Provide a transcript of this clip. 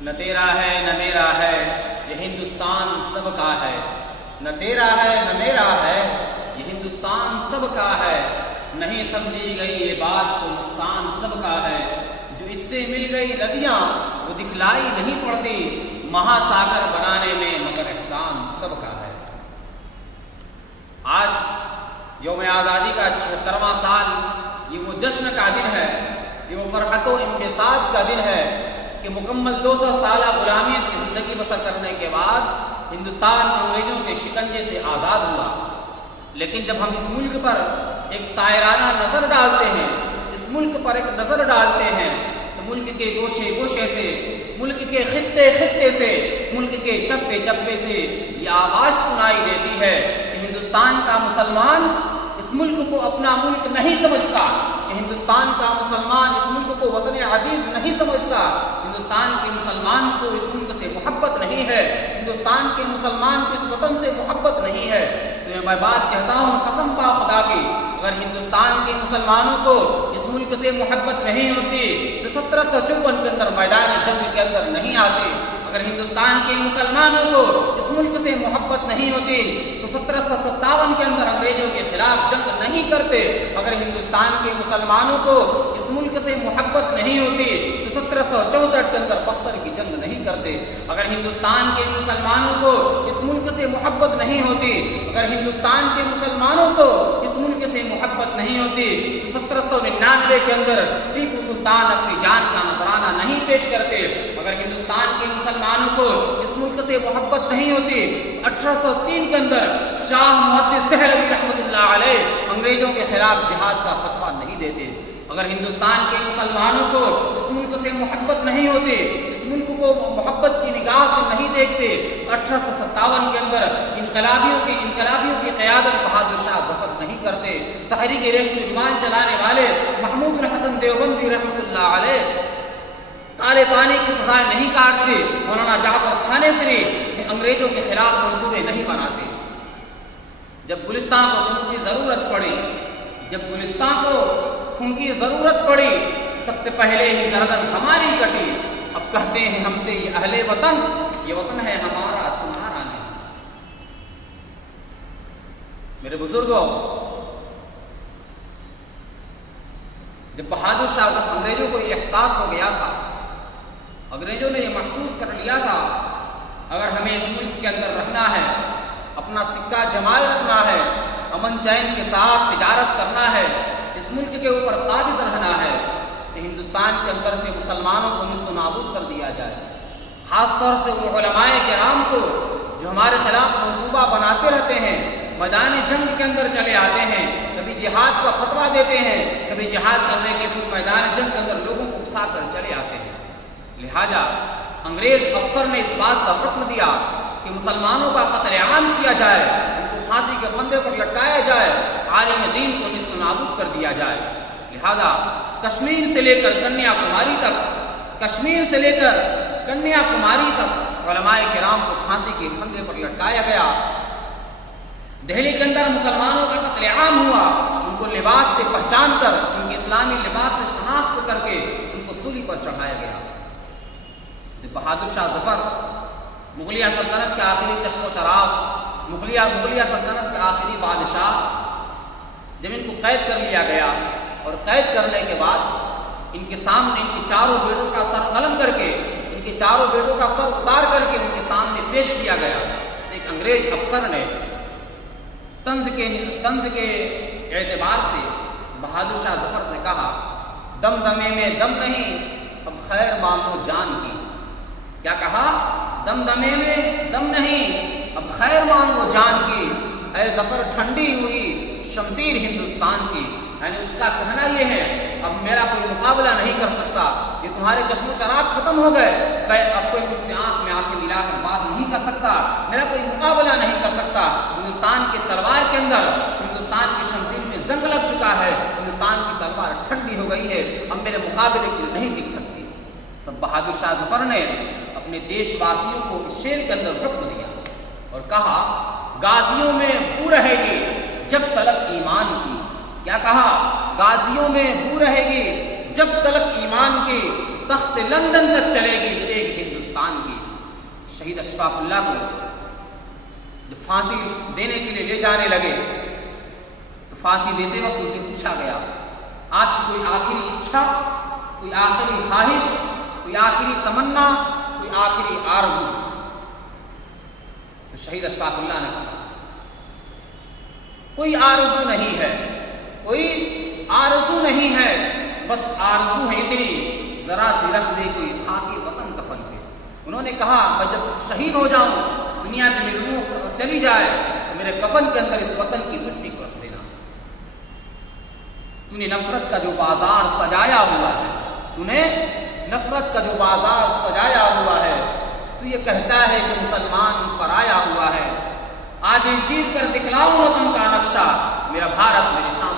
نہ تیرا ہے نہ میرا ہے یہ ہندوستان سب کا ہے، نہ تیرا ہے نہ میرا ہے یہ ہندوستان سب کا ہے، نہیں سمجھی گئی یہ بات تو نقصان سب کا ہے، جو اس سے مل گئی ندیاں وہ دکھلائی نہیں پڑتی، مہاساگر بنانے میں مگر احسان سب کا ہے۔ آج یوم آزادی کا 76واں سال، یہ وہ جشن کا دن ہے، یہ وہ فرحت و انبساط کا دن ہے کہ مکمل 200 سالہ غلامیت کی زندگی بسر کرنے کے بعد ہندوستان انگریزوں کے شکنجے سے آزاد ہوا۔ لیکن جب ہم اس ملک پر ایک طائرانہ نظر ڈالتے ہیں، اس ملک پر ایک نظر ڈالتے ہیں، تو ملک کے گوشے گوشے سے، ملک کے خطے خطے سے، ملک کے چپے چپے سے یہ آواز سنائی دیتی ہے کہ ہندوستان کا مسلمان اس ملک کو اپنا ملک نہیں سمجھتا، کہ ہندوستان کا مسلمان اس ملک کو وطن عزیز نہیں سمجھتا، ہندوستان کے مسلمان کو اس ملک سے محبت نہیں ہے، ہندوستان کے مسلمان کو اس وطن سے محبت نہیں ہے۔ تو میں بات کہتا ہوں قسم پا خدا کی، اگر ہندوستان کے مسلمانوں کو اس ملک سے محبت نہیں ہوتی تو 1754 کے اندر میدان جنگ کے اندر نہیں آتے، اگر ہندوستان کے مسلمانوں کو اس ملک سے محبت نہیں ہوتی تو 1757 کے اندر انگریزوں کے خلاف جنگ نہیں کرتے، اگر ہندوستان کے مسلمانوں کو اس ملک سے محبت نہیں ہوتی تو 1764 کے اندر بکسر کی جنگ نہیں کرتے، اگر ہندوستان کے مسلمانوں کو اس ملک سے محبت نہیں ہوتی، اگر ہندوستان کے مسلمانوں کو اس ملک سے محبت نہیں ہوتی تو 1799 کے اندر ٹیپو سلطان اپنی جان کا نذرانہ نہیں پیش کرتے، اگر ہندوستان کے مسلمانوں کو اس ملک سے محبت نہیں ہوتی 1803 کے اندر شاہ محدث دہلوی رحمۃ اللہ علیہ انگریزوں کے خلاف جہاد کا فتویٰ نہیں دیتے، اگر ہندوستان کے مسلمانوں کو اس ملک سے محبت نہیں ہوتی، اس ملک کو محبت کی نگاہ سے نہیں دیکھتے، 1857 کے اندر انقلابیوں کی قیادت بہادر شاہ ظفر نہیں کرتے، تحریک ریشم ایمان چلانے والے محمود الحسن دیوبندی رحمۃ اللہ علیہ کالے پانی کی سزائیں نہیں کاٹتے، مولانا جعفر تھانیسری انگریزوں کے خلاف منصوبے نہیں بناتے۔ جب گلستان کو خون کی ضرورت پڑی سب سے پہلے ہی گردن ہماری کٹی، اب کہتے ہیں ہم سے یہ اہل وطن، یہ وطن ہے ہمارا تمہارا نہیں۔ میرے بزرگوں، جب بہادر شاہ انگریزوں کو یہ احساس ہو گیا تھا، انگریزوں نے یہ محسوس کر لیا تھا اگر ہمیں اس ملک کے اندر رہنا ہے، اپنا سکہ جمائے رکھنا ہے، امن چین کے ساتھ تجارت کرنا ہے، اس ملک کے اوپر قابض رہنا ہے، کہ ہندوستان کے اندر سے مسلمانوں کو نیست و نابود کر دیا جائے، خاص طور سے وہ علماء کرام کو جو ہمارے خلاف منصوبہ بناتے رہتے ہیں، میدان جنگ کے اندر چلے آتے ہیں، کبھی جہاد کا فتویٰ دیتے ہیں، کبھی جہاد کرنے کے بعد میدان جنگ کے اندر لوگوں کو اکسا کر چلے آتے ہیں۔ لہذا انگریز افسر نے اس بات کا حکم دیا کہ مسلمانوں کا قتل عام کیا جائے، ان کو پھانسی کے پھندے پر لٹکایا جائے، عالم دین کو نیست و نابود کر دیا جائے۔ لہذا کشمیر سے لے کر کنیا کماری تک علماء کرام کو پھانسی کے پھندے پر لٹکایا گیا۔ دہلی کے اندر مسلمانوں کا قتل عام ہوا، ان کو لباس سے پہچان کر، ان کے اسلامی لباس سے شناخت کر کے ان کو سولی پر چڑھایا گیا۔ جب بہادر شاہ ظفر مغلیہ سلطنت کے آخری چشم و چراغ، مغلیہ سلطنت کے آخری بادشاہ، جب ان کو قید کر لیا گیا اور قید کرنے کے بعد ان کے سامنے ان کے چاروں بیٹوں کا سر قلم کر کے، ان کے چاروں بیٹوں کا سر اتار کر کے ان کے سامنے پیش کیا گیا، ایک انگریز افسر نے طنز کے اعتبار سے بہادر شاہ ظفر سے کہا، دمدمے میں دم نہیں، اب خیر مانگو جان کی۔ کیا کہا؟ دمدمے میں دم نہیں، اب خیر مانگو جان کی، اے ظفر ٹھنڈی ہوئی شمشیر ہندوستان کی۔ یعنی اس کا کہنا یہ ہے اب میرا کوئی مقابلہ نہیں کر سکتا، یہ تمہارے چشم و چراغ ختم ہو گئے، اب کوئی مجھ سے آنکھ میں آنکھیں ملا کر بات نہیں کر سکتا، میرا کوئی مقابلہ نہیں کر سکتا۔ ہندوستان کی تلوار کے اندر ہندوستان کی شمشیر میں زنگ لگ چکا ہے، ہندوستان کی تلوار ٹھنڈی ہو گئی ہے، اب میرے مقابلے کی نہیں ٹک سکتی۔ تب بہادر شاہ ظفر نے اپنے دیش واسیوں کو اس شعر کے اندر حکم دیا اور کہا، غازیوں میں بو رہے گی جب تلک ایمان کی۔ کیا کہا؟ غازیوں میں بو رہے گی جب تلک ایمان کی، تخت لندن تک چلے گی تیغ ہندوستان شہید اشفاق اللہ کو جب پھانسی دینے کے لیے لے جانے لگے تو پھانسی دیتے وقت ان سے پوچھا گیا آپ کی کوئی آخری اچھا، کوئی آخری خواہش، کوئی آخری تمنا، کوئی آخری آرزو؟ تو شہید اشفاق اللہ نے کہا کوئی آرزو نہیں ہے، کوئی آرزو نہیں ہے، بس آرزو ہے اتنی ذرا سی رکھ دے کوئی خاکی وطن کفن پہ۔ انہوں نے کہا میں جب شہید ہو جاؤں، دنیا سے میری روح چلی جائے تو میرے کفن کے اندر اس وطن کی مٹی کو رکھ دینا۔ تو نے نفرت کا جو بازار سجایا ہوا ہے، تو نے نفرت کا جو بازار سجایا ہوا ہے، تو یہ کہتا ہے کہ مسلمان پر آیا ہوا ہے، آج جیت کر دکھلاؤں وطن کا نقشہ، میرا بھارت میری سانس